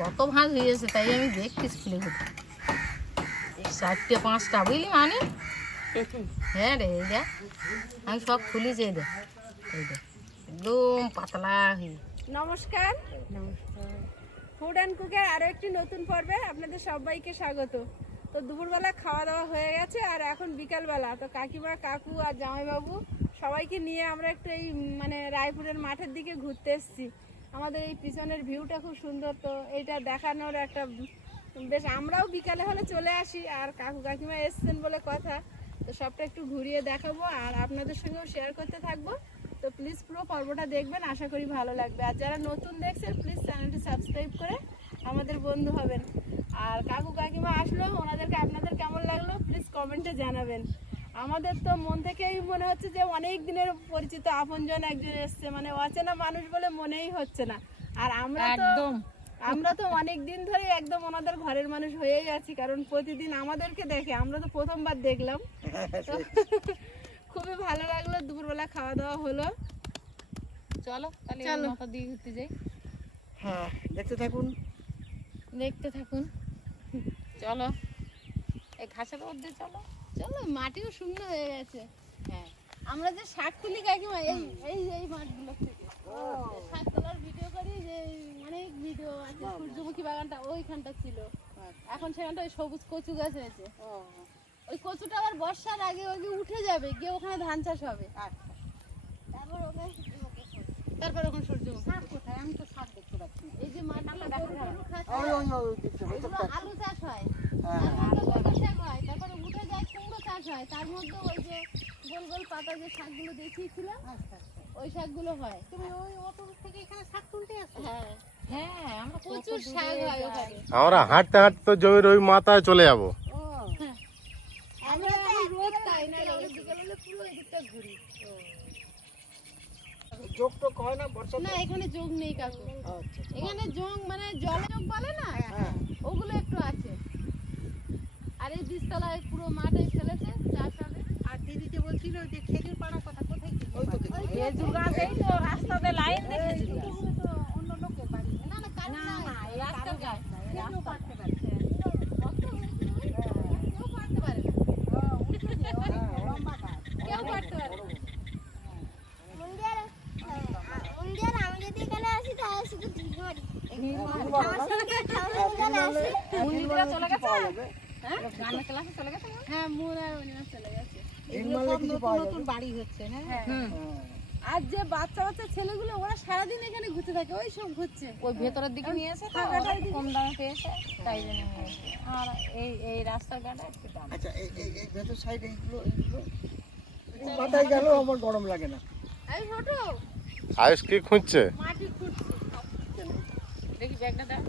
কত ভাঁজ হয়েছে তাই আমি চারটে পাঁচটা বুঝলি মানে? হ্যাঁ রে এই দেখ আমি সব খুলেছি এই দেখ এই দেখ একদম পাতলা হয়ে। নমস্কার। ফুড অ্যান্ড কুকের আরও একটি নতুন পর্বে আপনাদের সবাইকে স্বাগত। তো দুপুরবেলা খাওয়া দাওয়া হয়ে গেছে আর এখন বিকালবেলা। তো কাকিমা কাকু আর জামাইবাবু সবাইকে নিয়ে আমরা একটু এই মানে রায়পুরের মাঠের দিকে ঘুরতে এসেছি। আমাদের এই পিছনের ভিউটা খুব সুন্দর তো এইটা দেখানোর একটা বেশ আমরাও বিকালে হলে চলে আসি আর কাকু কাকিমা এসছেন বলে কথা। তো সবটা একটু ঘুরিয়ে দেখাবো আর আপনাদের সঙ্গেও শেয়ার করতে থাকব। তো প্লিজ পুরো পর্বটা দেখবেন, আশা করি ভালো লাগবে। আর যারা নতুন দেখছেন প্লিজ চ্যানেলটি সাবস্ক্রাইব করে আমাদের বন্ধু হবেন। আর কাকু কাকিমা আসলো, ওনাদেরকে আপনাদের কেমন লাগল প্লিজ কমেন্টে জানাবেন। আমাদের তো মন থেকেই মনে হচ্ছে যে অনেক দিনের পরিচিত আপনজন একজন এসছে। মানে অচেনা মানুষ বলে মনেই হচ্ছে না। আর আমরা তো একদম। আমরা তো অনেক দিন ধরে একদম ওনাদের ঘরের মানুষ হয়েই আছি কারণ প্রতিদিন আমাদেরকে দেখে। আমরা তো প্রথমবার দেখলাম। খুবই ভালো লাগল দুপুরবেলা খাওয়া দাওয়া হলো। চলো তাহলে। মাথা দিয়ে ঘুরতে যাই। হ্যাঁ দেখতে থাকুন। দেখতে থাকুন। চলো। এই ঘাসের মধ্যে চলো। চলো মাটিও সুন্দর হয়ে গেছে। হ্যাঁ আমরা যে শাক তুলি কাকিমা এই এই এই মাঠগুলো থেকে। শাক তোলার ভিডিও করি যে অনেক ভিডিও আছে সূর্যমুখী বাগানটা ওইখানটা ছিল। এখন সেখানটা ওই সবুজ কচু গাছ হয়েছে। ওই কচুটা আবার বর্ষার আগে ওই উঠে যাবে গিয়ে ওখানে ধান চাষ হবে। তারপর ওখানে তারপর কোথায়? আমি তো দেখতে পাচ্ছি। এই যে মাঠগুলো গরু টরু খাচ্ছে। ওই ওই ওই এগুলো আলু চাষ হয়। হ্যাঁ, তারপর শাক হয়। তারপরে উঠে যায় কুমড়ো চাষ হয়। তার মধ্যে ওই যে গোল গোল পাতা যে শাকগুলো দেখিয়েছিলাম ওই শাকগুলো হয়। তুমি ওই অত থেকে এখানে শাক তুলতে আসো? হ্যাঁ। হ্যাঁ আমরা প্রচুর শাক হয় ওখানে। আমরা হাঁটতে হাঁটতে জমির ওই মাথায় চলে যাব। আমরা আমি রোজ না? রোজ বিকেল হলে পুরো এদিকটা ঘুরি। যোগ টোক হয় না বর্ষা না এখানে যোগ নেই কাকু। আচ্ছা এখানে যোগ মানে জলে যোগ বলে না? হ্যাঁ। ওগুলো একটু আছে। আর এই বীজতলায় পুরো মাঠে ফেলেছে চাষ হবে আর দিদি যে বলছিল যে খেজুর পাড়ার কথা কোথায় খেজুর ওই তো খেজুর। গাছ এই তো রাস্তাতে লাইন দিয়ে খেজুর অন্য লোকের বাড়ি না না না না এই গাছ কেউ পারতে পারে কেউ পারতে পারে না কেউ পারতে পারে না ইন্ডিয়ার আমি যদি এখানে আসি তাহলে শুধু ঢিঙারি মন্দিরা চলে গেছে? পাওয়া গানের ক্লাসে চলে গেছে। হ্যাঁ চলে গেছে বাড়ি হচ্ছে হ্যাঁ। আর যে বাচ্চা বাচ্চা ছেলেগুলো ওরা সারাদিন এখানে ঘুরতে থাকে ওই সব ঘুরছে ওই ভেতরের দিকে নিয়ে এসে কম দামে পেয়েছে তাই জন্য নিয়ে এসে। আর এই এই রাস্তার গাটা একটু দাম। আচ্ছা এই এই এই ভেতর সাইড এইগুলো এইগুলো? এই মাথায় গেল আমার গরম লাগে না। এই ছোট। আয়ুষ কি খুঁজছে? মাটি খুঁড়ছে দেখি ব্যাগটা দাও।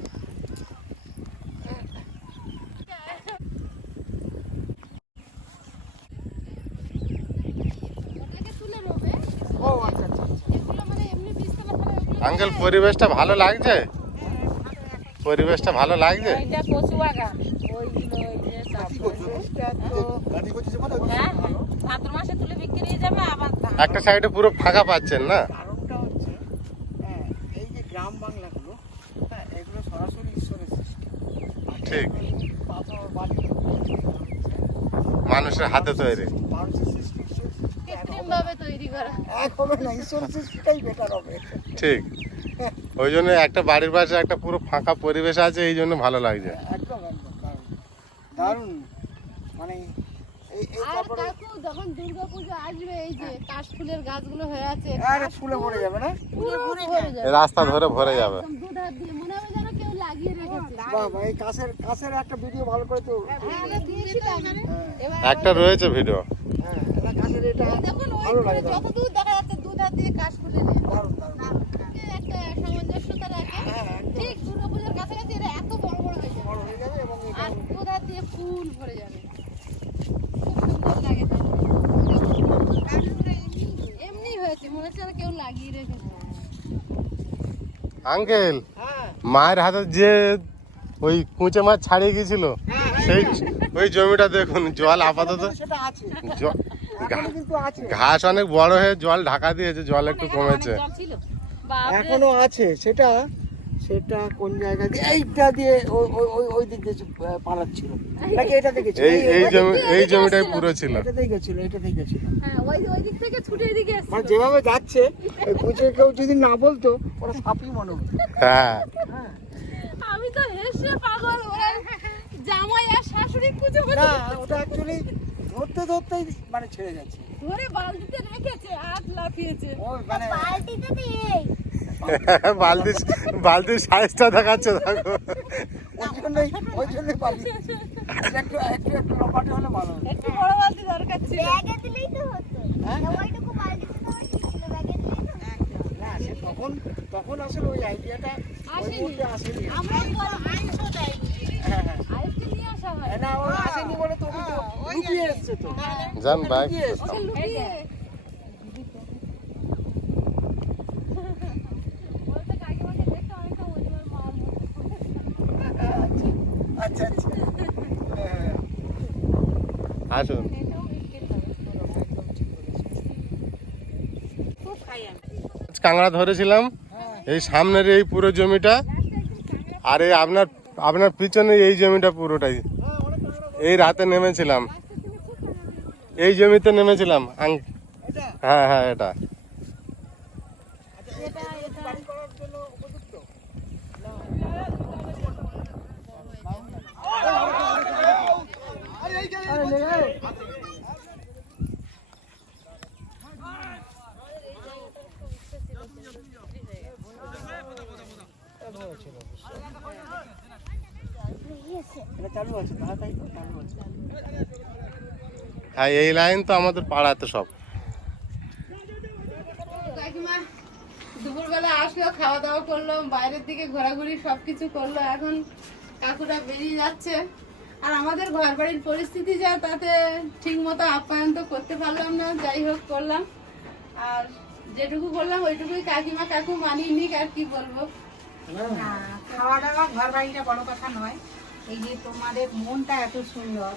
ওটাকে তুলে রোবে ও আচ্ছা আচ্ছা আচ্ছা। এগুলো মানে ওগুলো আঙ্কেল পরিবেশটা ভালো লাগছে? পরিবেশটা ভালো লাগছে? ওইগুলো ওই যে হ্যাঁ হ্যাঁ। ভাদ্র মাসে তুলে বিক্রি হয়ে যাবে আবার একটা সাইডে পুরো ফাঁকা পাচ্ছেন না কারণটা হচ্ছে হ্যাঁ এই যে গ্রাম বাংলাগুলো হ্যাঁ এগুলো সরাসরি ঈশ্বরের সৃষ্টি ঠিক পাথর বাড়ি মানুষের হাতে তৈরি মানুষের সৃষ্টি ঈশ্বরের সৃষ্টি কৃত্রিম ভাবে তৈরি করা এক হবে না ঈশ্বরের সৃষ্টিটাই বেটার হবে। ঠিক। ওই জন্য একটা বাড়ির পাশে একটা পুরো ফাঁকা পরিবেশ আছে এই জন্য ভালো লাগছে। একদম একদম দারুণ। মানে এই এই আর কাকু যখন দুর্গাপূজা আসবে এই যে কাশফুলের গাছগুলো হয়ে আছে আরে ফুলে ভরে যাবে না? পুরো ভরে যাবে। রাস্তা ধরে ভরে যাবে। দুধ দিয়ে মনে হবে একটা ভিডিও ভালো করে তো হ্যাঁ আমরা দিয়েছিলাম। এবার একটা রয়েছে ভিডিও হ্যাঁ এটা কাছের এটা এই দেখুন ওই ভালো লাগে যত দূর দেখা যাচ্ছে দুধ দিয়ে কাশ ফুলে নিয়ে দারুণ দারুণ একটা সামঞ্জস্যতা রাখে। হ্যাঁ হয়ে ফুল ভরে যাবে। খুব সুন্দর লাগে। এমনি হয়েছে মনে হচ্ছে কেউ লাগিয়ে রেখেছে। আঙ্কেল হ্যাঁ। মায়ের হাতে যে ওই কুঁচে মাছ ছাড়িয়ে গেছিল সেই ওই জমিটা দেখুন জল আপাতত সেটা আছে। জ- এখনও কিন্তু আছে। ঘাস অনেক বড় হয়ে জল ঢাকা দিয়েছে জল একটু কমেছে। এখনও আছে সেটা সেটা কোন জায়গা দিয়ে? এইটা দিয়ে ওই ওই ওই দিক দিয়ে পালাচ্ছিল। নাকি এটা থেকে এই এই জমি এই জমিটাই পুরো ছিল। এটা গেছিল এটা গেছিল। হ্যাঁ ওই ওই দিক থেকে ছুটে এদিকে এসছে মানে যেভাবে যাচ্ছে ওই কুচে কেউ যদি না বলতো ওরা সাপই মনে হতো। হ্যাঁ। আমি তো হেসে পাগল ওরা জামাই আর শাশুড়ি খুঁজে না ওটা অ্যাকচুয়ালি ধরতে ধরতেই মানে ছেড়ে যাচ্ছে ধরে বালতিতে রেখেছে হাত লাফিয়েছে। ওই মানে বালতিতে তো এই বালতি বালতির সাইজটা দেখাচ্ছে দেখো। ওই জন্যই ওই জন্যই পালিয়ে একটু একটু একটু লম্বাটে হলে ভালো একটু বড় বালতি দরকার ছিল। ব্যাগে দিলেই তো হতো। হ্যাঁ? ওইটুকু বালতিতে তো ছিল ব্যাগে দিলেই তো না সে তখন তখন আসলে ওই আইডিয়াটা ওই মুহূর্তে আসেনি। আমরা বলো দেয় হ্যাঁ হ্যাঁ আইসকে নিয়ে আসা হয় না ও আসেনি বলে তো ওকে তো লুকিয়ে এসছে তো যান বাইক লুকিয়ে এসছে। ওকে লুকিয়ে বলতে কাকিমাকে দেখতে অনেকটা অনিমার মা আচ্ছা আচ্ছা হ্যাঁ আসুন। কাঁকড়া ধরেছিলাম, এই সামনের এই পুরো জমিটা, আর এই আপনার আপনার পিছনে এই জমিটা পুরোটাই। এই রাতে নেমেছিলাম। এই জমিতে নেমেছিলাম হ্যাঁ হ্যাঁ এটা আচ্ছা এটা এটা বাড়ি করার জন্য উপযুক্ত আরে লে লে। এটা চালু আছে তাড়াতাড়ি তো চালু আছে হ্যাঁ এই লাইন তো আমাদের পাড়াতে সব। কাকিমা দুপুরবেলা আসলো খাওয়া দাওয়া করল বাইরের দিকে ঘোরাঘুরি সব কিছু করল এখন কাকুরা বেরিয়ে যাচ্ছে। আর আমাদের ঘর বাড়ির পরিস্থিতি যা তাতে ঠিক মতো আপ্যায়ন তো করতে পারলাম না যাই হোক করলাম। আর যেটুকু করলাম ওইটুকুই কাকিমা কাকু মানিয়ে নিক আর কি বলব। না খাওয়া দাওয়া ঘর বাড়িটা বড় কথা নয়। এই যে তোমাদের মনটা এত সুন্দর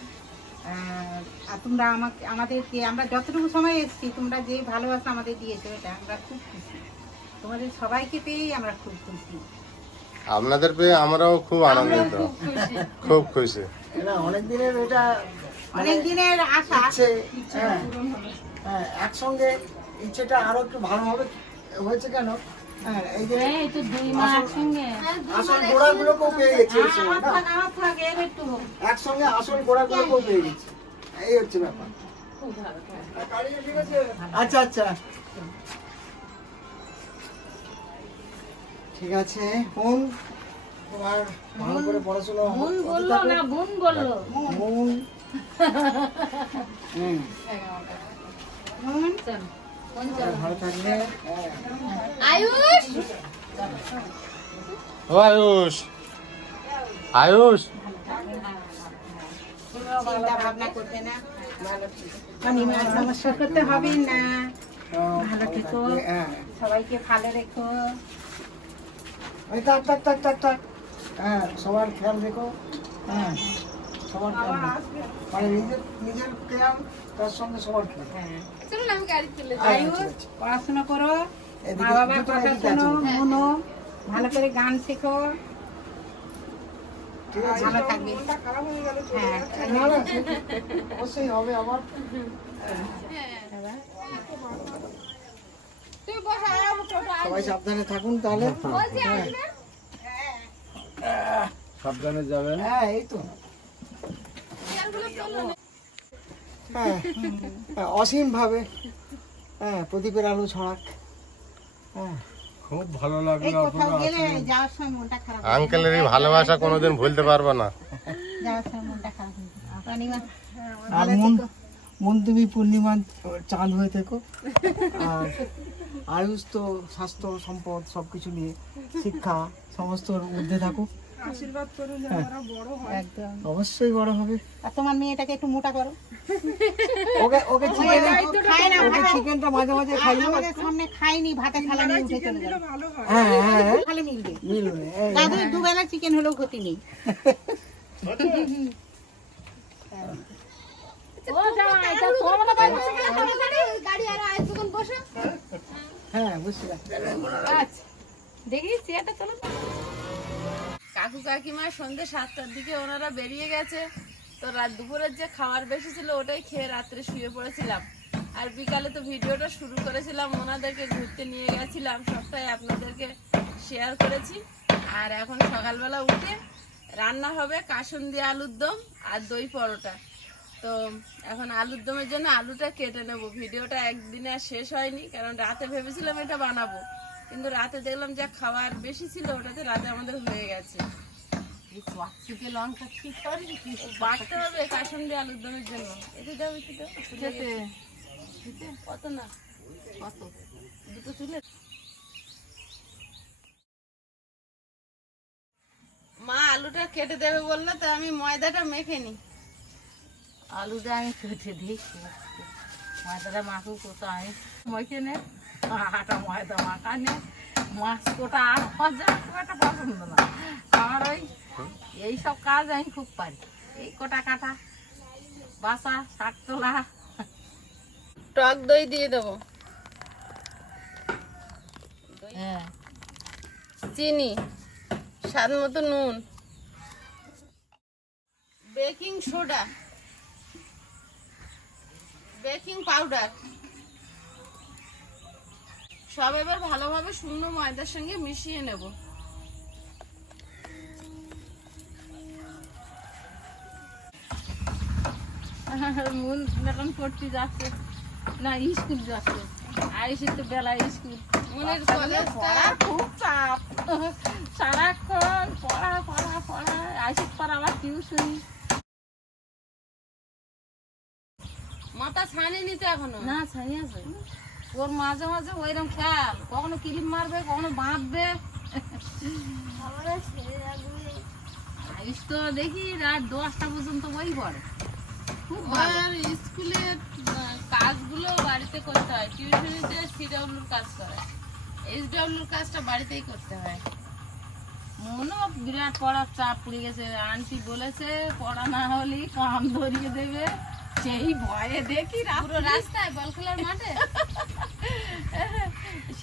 আর তোমরা আমাকে আমাদেরকে আমরা যতটুকু সময় এসেছি তোমরা যে ভালোবাসা আমাদের দিয়েছ এটা আমরা খুব খুশি। তোমাদের সবাইকে পেয়েই আমরা খুব খুশি। আপনাদের পেয়ে আমরাও খুব আনন্দিত। খুব খুশি। খুব অনেক দিনের এটা অনেক দিনের আশা। হ্যাঁ হ্যাঁ একসঙ্গে ইচ্ছেটা আরও একটু ভালোভাবে হয়েছে কেন? হ্যাঁ এই যে এই তো দুই মাস সঙ্গে আসল গোড়াগুলোকেও পেয়ে গেছে এই সময় না? আমার থাক এর একটু হোক। একসঙ্গে আসল গোড়াগুলোকেও পেয়ে গেছে। এই হচ্ছে ব্যাপার। আচ্ছা আচ্ছা। ঠিক আছে ফোন তোমার ভালো করে পড়াশোনা বলল থাকুক। না বোন বলল। হুম। ভালো আয়ুষ। ও আয়ুষ আয়ুষ চিন্তা ভাবনা করতে না সমস্যা করতে হবে না। ভালো থেকো। সবাইকে ভালো রেখো। ওই থাক থাক থাক থাক হ্যাঁ সবার খেয়াল রেখো। হ্যাঁ সবার খেয়াল মানে নিজের নিজের খেয়াল তার সঙ্গে সবার খেয়াল। হ্যাঁ। চলুন আমি গাড়ি চলে যাই। পড়াশোনা করো মা বাবার কথা শোনো মনো ভালো করে গান শেখো। ভালো থাকবে। হ্যাঁ অবশ্যই হবে আবার। সবাই সাবধানে থাকুন তাহলে। সাবধানে যাবেন। হ্যাঁ এই তো। হ্যাঁ হ্যাঁ, অসীমভাবে হ্যাঁ প্রদীপের আলো ছড়াক। হ্যাঁ। খুব ভালো লাগল। আঙ্কেলের এই ভালোবাসা কোনোদিন ভুলতে পারব না। আর মন মন তুমি পূর্ণিমা চাঁদ হয়ে থেকো। আর আয়ুষ তো স্বাস্থ্য সম্পদ সবকিছু নিয়ে শিক্ষা সমস্তর ঊর্ধ্বে থাকুক। আশীর্বাদ করুন যেন ওরা বড় হয়। একদম। অবশ্যই বড় হবে। আর তোমার মেয়েটাকে একটু মোটা করো। ওকে ওকে চিকেন খায় না ওকে চিকেনটা মাঝে মাঝে খাইও আমাদের সামনে খাইনি ভাতে থালা নিয়ে উঠে চলে যাবে। হ্যাঁ। হ্যাঁ হ্যাঁ খালি মিলবে। মিলবে দাদু দুবেলা চিকেন হলেও ক্ষতি নেই। ও জামাই তা তোর মতো গাড়ি বসে গেলে তাড়াতাড়ি গাড়ি আর হ্যাঁ আচ্ছা দেখি চেয়ারটা চলো। কাকু কাকিমা সন্ধ্যে সাতটার দিকে ওনারা বেরিয়ে গেছে। তো রাত দুপুরের যে খাবার বেশি ছিল ওটাই খেয়ে রাত্রে শুয়ে পড়েছিলাম। আর বিকালে তো ভিডিওটা শুরু করেছিলাম, ওনাদেরকে ঘুরতে নিয়ে গেছিলাম, সবটাই আপনাদেরকে শেয়ার করেছি। আর এখন সকালবেলা উঠে রান্না হবে কাসন দিয়ে আলুর দম আর দই পরোটা। তো এখন আলুর দমের জন্য আলুটা কেটে নেব। ভিডিওটা একদিনে শেষ হয়নি, কারণ রাতে ভেবেছিলাম এটা বানাবো। কিন্তু রাতে দেখলাম যা খাবার বেশি ছিল ওটাতে রাতে আমাদের হয়ে গেছে। কি হবে আলুর দমের জন্য। এতে দাও এতে কত না? কত? দুটো তুলে মা আলুটা কেটে দেবে বলল তো আমি ময়দাটা মেখে নি। আলুটা আমি কেটে দিই ময়দাটা মাখু কোথা আমি। মেখে নে। আটা ময়দা মাখা নে মাছ কোটা আর ভাজা খুব একটা পছন্দ না আমার ওই এইসব কাজ আমি খুব পারি এই কোটা কাটা বাসা শাক তোলা টক দই দিয়ে দেবো। হ্যাঁ। চিনি, স্বাদ মতো নুন। Baking soda. Baking powder. সব এবার ভালোভাবে শুকনো ময়দার সঙ্গে মিশিয়ে নেব। মন এখন পড়তে যাচ্ছে না স্কুল যাচ্ছে। আইসি তো বেলায় স্কুল। মনের কলেজ পড়ার খুব চাপ। সারাক্ষণ পড়া পড়া পড়া আইসির পর আবার টিউশন মাথা ছানি নিতে এখনও? না ছাই আছে। ওর মাঝে মাঝে ওইরকম খেয়াল। কখনো কিলিপ মারবে কখনো বাঁধবে। তো দেখি রাত দশটা পর্যন্ত বই পড়ে। খুব কাজগুলো বাড়িতে করতে হয়। টিউশনিতে সিডাব্লিউর কাজ করে। এইচডাব্লিউর কাজটা বাড়িতেই করতে হয়। মনে বিরাট পড়ার চাপ পড়ে গেছে। আন্টি বলেছে পড়া না হলে কাম ধরিয়ে দেবে। সেই ভয়ে দেখি পুরো রাস্তায় বল খেলার মাঠে?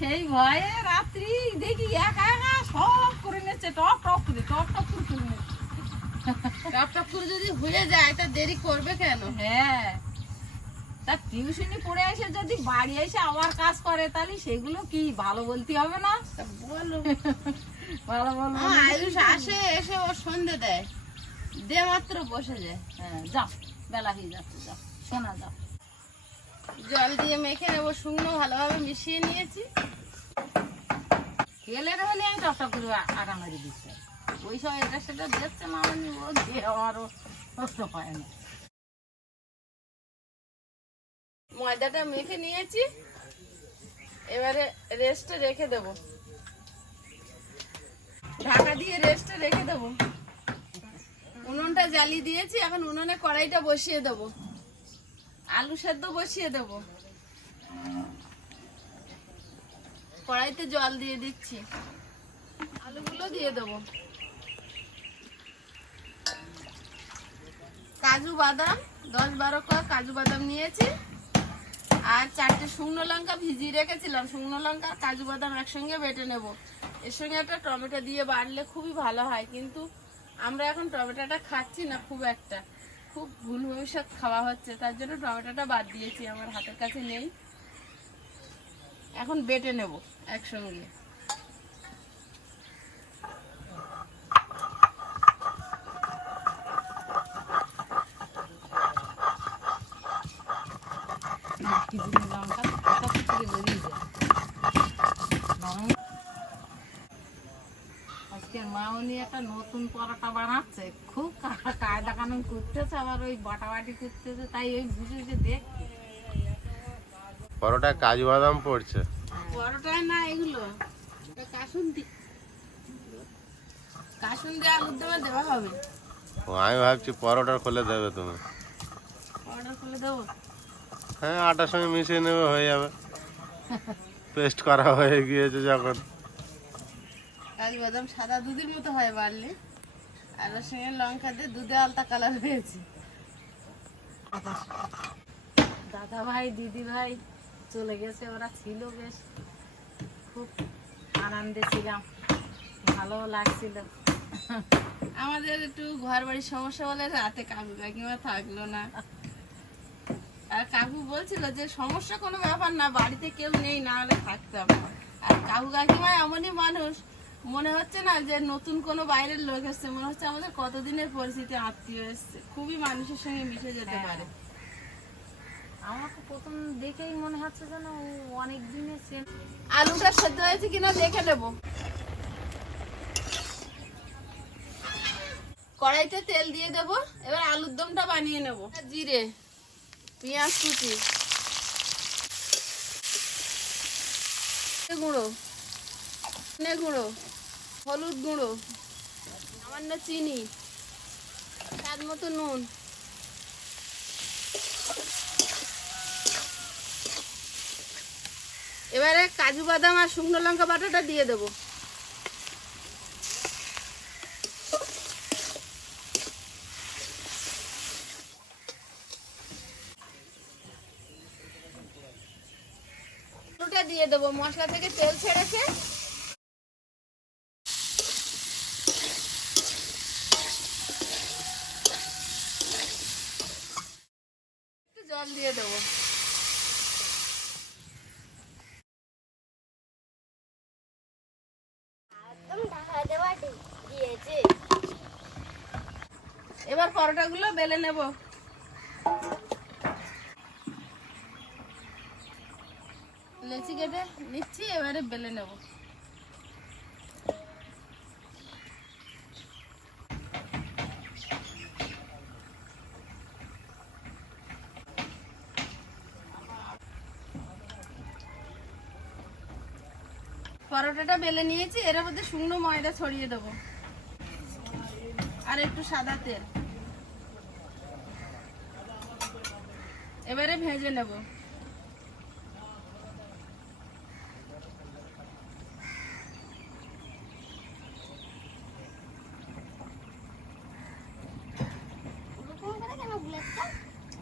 সেই ভয়ে রাত্রি দেখি একা একা সব করে নিচ্ছে টপ টপ করে টপ টপ করে করে নিচ্ছে। টপ টপ করে যদি হয়ে যায় তা দেরি করবে কেন? হ্যাঁ। তা টিউশনি পড়ে এসে যদি বাড়ি এসে আবার কাজ করে তাহলে সেগুলো কি ভালো বলতে হবে না? তা বলো। ভালো বলব আমার আয়ুষ আসে এসে ও সন্ধে দেয়। দে মাত্র বসে যায়। হ্যাঁ যাও বেলা হয়ে যাচ্ছে যাও শোনা যাও। জল দিয়ে মেখে নেব, শুকনো ভালোভাবে মিশিয়ে নিয়েছি। তেলের হলে আমি টপটা করে আটা মারি দিচ্ছি। ওই সব এটা সেটা দেখছে মামানি, ও দিয়ে আমারও কষ্ট হয় না। ময়দাটা মেখে নিয়েছি, এবারে রেস্টে রেখে দেবো। ঢাকা দিয়ে রেস্টে রেখে দেবো। উনুনটা জ্বালিয়ে দিয়েছি, এখন উনুনে কড়াইটা বসিয়ে দেবো। আলু সেদ্ধ বসিয়ে দেবো। কড়াইতে জল দিয়ে দিচ্ছি। আলুগুলো দিয়ে দেবো। কাজু বাদাম, দশ বারো ক কাজু বাদাম নিয়েছি। আর চারটে শুকনো লঙ্কা ভিজিয়ে রেখেছিলাম। শুকনো লঙ্কা আর কাজু বাদাম একসঙ্গে বেটে নেব। এর সঙ্গে একটা টমেটো দিয়ে বাড়লে খুবই ভালো হয়। কিন্তু আমরা এখন টমেটোটা খাচ্ছি না খুব একটা। খুব ভুল ভবিষ্যৎ খাওয়া হচ্ছে, তার জন্য টমেটোটা বাদ দিয়েছি, আমার হাতের কাছে নেই। এখন বেটে নেব একসঙ্গে। মা উনি একটা নতুন পরোটা বানাচ্ছে, খুব কায়দা কানুন করতেছে আবার ওই বাটাবাটি করতেছে তাই ওই বুঝেছে দেখ। পরোটা কাজু বাদাম পড়ছে। পরোটায় না এগুলো। এটা কাসুন দি কাসুন দিয়ে আলুর দমে দেওয়া হবে। ও, আমি ভাবছি পরোটা খুলে দেবে তুমি। অর্ডার করে দেবো? হ্যাঁ আটার সঙ্গে মিশিয়ে নেবে হয়ে যাবে। পেস্ট করা হয়ে গিয়েছে যখন। কাজু বাদাম সাদা দুধের মতো হয় বাড়লে। আর লঙ্কা দিয়ে দুধে আলতা কালার হয়েছে দাদা ভাই, দিদি ভাই চলে গেছে, ওরা ছিল বেশ। খুব বারান্দে ছিলাম, ভালো লাগছিল। আমাদের একটু ঘর বাড়ির সমস্যা বলে রাতে কাকু কাকিমা থাকল না। আর কাকু বলছিল যে, সমস্যা কোনো ব্যাপার না, বাড়িতে কেউ নেই, না হলে থাকতাম আর কাকু কাকিমা এমনই মানুষ মনে হচ্ছে না যে নতুন কোনো বাইরের লোক এসছে মনে হচ্ছে আমাদের কতদিনের পরিচিতি আত্মীয় এসছে। খুবই মানুষের সঙ্গে মিশে যেতে পারে। আমাকে প্রথম দেখেই মনে হচ্ছে যেন অনেক দিনের আলুটা সেদ্ধ হয়েছে কিনা দেখে নেব। কড়াইতে তেল দিয়ে দেব এবার আলুর দমটা বানিয়ে নেব। জিরে পেঁয়াজ কুচি। গুঁড়ো। গুঁড়ো। হলুদ গুঁড়ো, সামান্য চিনি, স্বাদ মতো নুন। এবারে কাজু বাদাম আর শুকনো লঙ্কা বাটাটা দিয়ে দেবো। দিয়ে দেবো, মশলা থেকে তেল ছেড়েছে একটু জল দিয়ে দেবো একদম ঢাকা দেওয়া দিয়েছে এবার পরোটাগুলো বেলে নেব। লেচি কেটে নিচ্ছি, এবারে বেলে নেব। পরোটাটা বেলে নিয়েছি, এর মধ্যে শুকনো ময়দা ছড়িয়ে দেবো। আর একটু সাদা তেল। এবারে ভেজে নেব।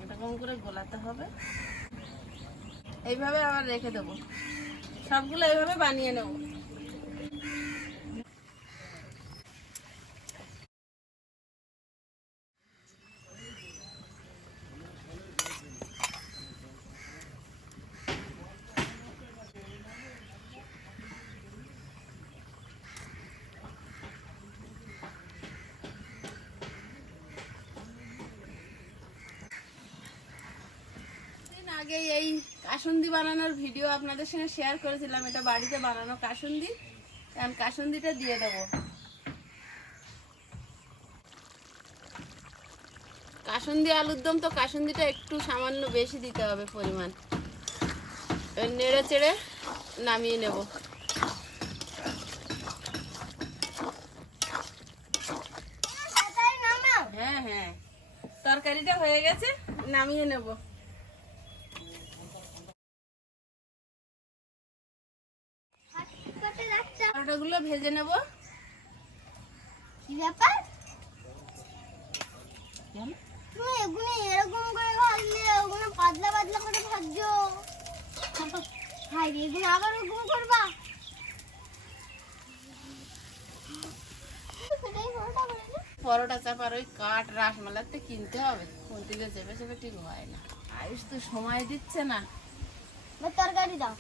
এরকম করে গোলাতে হবে। এইভাবে আবার রেখে দেবো। সবগুলো এইভাবে বানিয়ে নেব দিন আগে এই কাসুন্দি বানানোর ভিডিও আপনাদের সঙ্গে শেয়ার করেছিলাম এটা বাড়িতে বানানো কাসুন্দি। কারণ কাসুন্দিটা দিয়ে দেবো। কাসুন্দি আলুর দম তো কাসুন্দিটা একটু সামান্য বেশি দিতে হবে পরিমাণ। নেড়ে চেড়ে নামিয়ে নেব। হ্যাঁ হ্যাঁ। তরকারিটা হয়ে গেছে নামিয়ে নেব করতে যাচ্ছ পরোটাগুলো ভেজে নেব। কি ব্যাপার? তুমি এগুলো এরকম করে ভাজলে ওগুলো পাতলা পাতলা করে ভাজছো। রে, এগুলো আবার ওরকম করবা? পরোটা চাপার ওই কাঠ রাসমালাতে কিনতে হবে। কোন দিকে চেপে চেপে ঠিক হয় না। আয়ুষ তো সময় দিচ্ছে না। তরকারি দাও।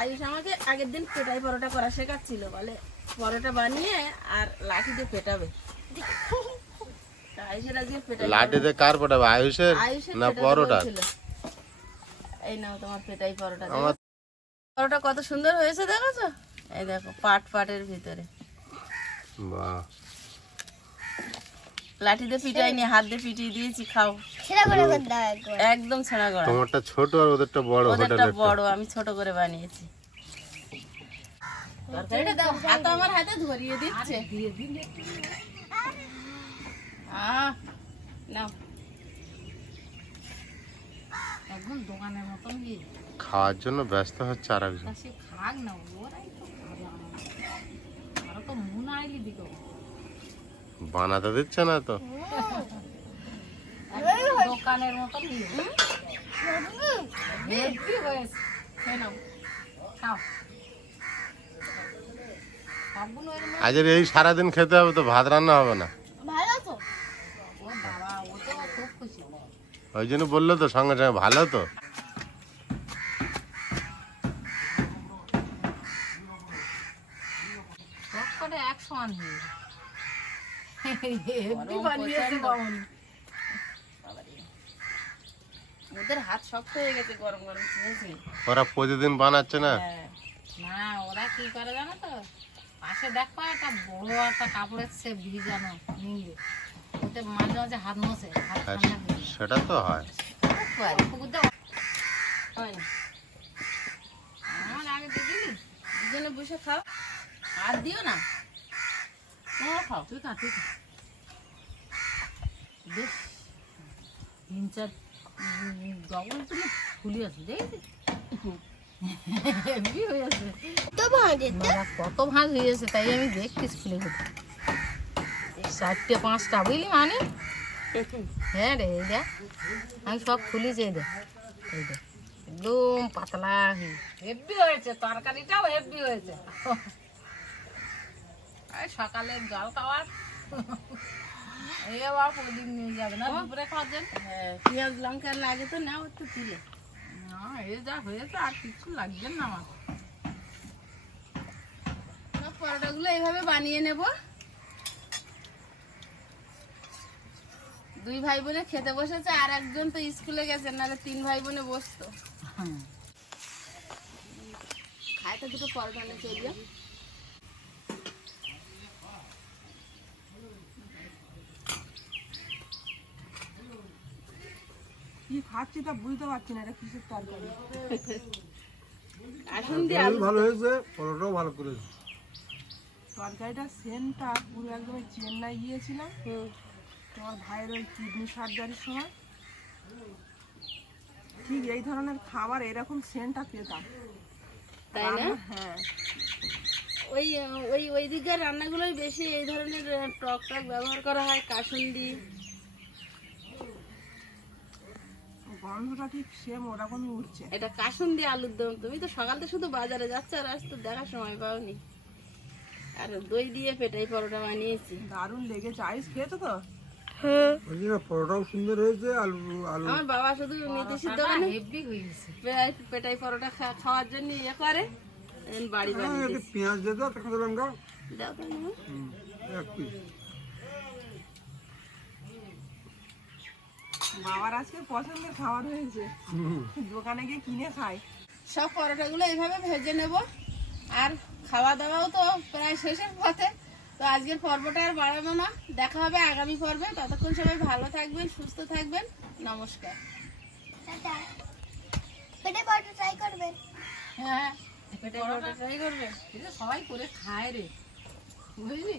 আয়ুষ আমাকে আগের দিন পেটাই পরোটা করা শেখাচ্ছিল বলে পরোটা বানিয়ে আর লাঠি দিয়ে পেটাবে। লাঠিতে কার পটাবে আয়ুষের না পরোটা। এই নাও তোমার পেটাই পরোটা আমার পরোটা কত সুন্দর হয়েছে দেখেছ? এই দেখো পাট পাটের ভিতরে। বাহ। লাঠি দিয়ে পিটাইনি হাত দিয়ে পিটিয়ে দিয়েছি খাও। ছেড়ে করে করে দাও একদম ছেঁড়া করা। তোমারটা ছোট আর ওদেরটা বড় ওদেরটা বড় আমি ছোট করে বানিয়েছি। তরকারিটা দাও হাত আমার হাতে ধরিয়ে দিচ্ছে। আহ নাও। একদম দোকানের মতন গিয়ে। খাওয়ার জন্য ব্যস্ত হচ্ছে আর একজন সে খাক না ওরাই তো খাবে আরও তো মন আইলি দিকে বানাতে দিচ্ছে না তো। দোকানের মতন আজের এই সারাদিন খেতে হবে তো ভাত রান্না হবে না। ভালো তো। ও বাবা ও তো খুব খুশি। ওই জন্য বলল তো সঙ্গে সঙ্গে ভালো তো সব করে এক সমান হয়ে হেব্বি বানিয়েছে বামুন ওদের হাত শক্ত হয়ে গেছে গরম গরম শুনেছি ওরা প্রতিদিন বানাচ্ছে না? না ওরা কি করে জানো তো? পাশে দেখো একটা বড় একটা কাপড়ের সে ভিজানো নিয়ে ওতে মাঝে মাঝে হাত মশে হাত হ্যাঁ, ঠান্ডা হয়ে যায়। সেটা তো হয়। হয় না। আমার আগে দেখলি দুজনে বসে খাও। আর দিও না। খাও। তুই খা তুই খা। বেশ তিন চার ডবল তুলে ফুলি আছে দেখি হেভি হয়ে আছে। কত ভাঁজ হয়েছে তাই আমি দেখছি স্কুলে ঘুরে চারটে পাঁচটা বুঝলি মানে? হ্যাঁ রে এই দেখ আমি সব খুলেছি এই দেখ এই দেখ একদম পাতলা হেভি হয়েছে তরকারিটাও হেভি হয়েছে। এই সকালে জল খাওয়ার। এই আবার প্রদীপ নিয়ে যাবে না? দুপুরে খাওয়ার জন্য? হ্যাঁ পেঁয়াজ লঙ্কা লাগে তো নাও একটু তুলে। না এই যা হয়েছে আর কিছু লাগবে না আমার। পরোটাগুলো এইভাবে বানিয়ে নেব। দুই ভাই বোনে খেতে বসেছে আর একজন তো স্কুলে গেছে নাহলে তিন ভাই বোনে বসতো খায় তো দুটো পরোটা নিয়ে চলবে কি খাচ্ছি তা বুঝতে পারছি না এটা কিসের তরকারি? আসুন দিয়ে আলু। ভালো হয়েছে পরোটাও ভালো করেছে। তরকারিটা সেন্টটা পুরো একদম চেন্নাই গিয়েছিলাম। তোমার ভাইয়ের ওই কিডনি সার্জারির সময়। ঠিক এই ধরনের খাবার এরকম সেন্টটা পেতাম। তাই না? হ্যাঁ। ওই ওই ওই দিকের রান্নাগুলোই বেশি এই ধরনের টক টক ব্যবহার করা হয় কাসুন্দি। গন্ধটা ঠিক সেম ওরকমই উঠছে। এটা কাসুন্দি আলুর দম। তুমি তো সকাল থেকে শুধু বাজারে যাচ্ছ আর আজ তো দেখার সময় পাওনি। আর দই দিয়ে পেটাই পরোটা বানিয়েছি। দারুণ লেগেছে। আইস খেয়েছো তো? পরোটাও সুন্দর হয়েছে আলু আলু। আমার বাবা শুধু নির্দেশিত দোকানে হেভি হয়ে পেটাই- পেটাই পরোটা খাওয়ার জন্য ইয়ে করে বাড়ি পেঁয়াজ দিয়ে দাও কাঁচা লঙ্কা দাও। তো এক পিস বাবার আজকে পছন্দের খাবার হয়েছে। দোকানে গিয়ে কিনে খায় সব পরোটাগুলো এইভাবে ভেজে নেব। আর খাওয়া দাওয়াও তো প্রায় শেষের পথে। তো আজকের পর্বটা আর বাড়াবো না। দেখা হবে আগামী পর্বে। ততক্ষণ সবাই ভালো থাকবেন সুস্থ থাকবেন। নমস্কার। পেটে পরোটা ট্রাই করবেন? হ্যাঁ পেটে পরোটা ট্রাই করবেন সবাই করে খায় রে। বুঝলি?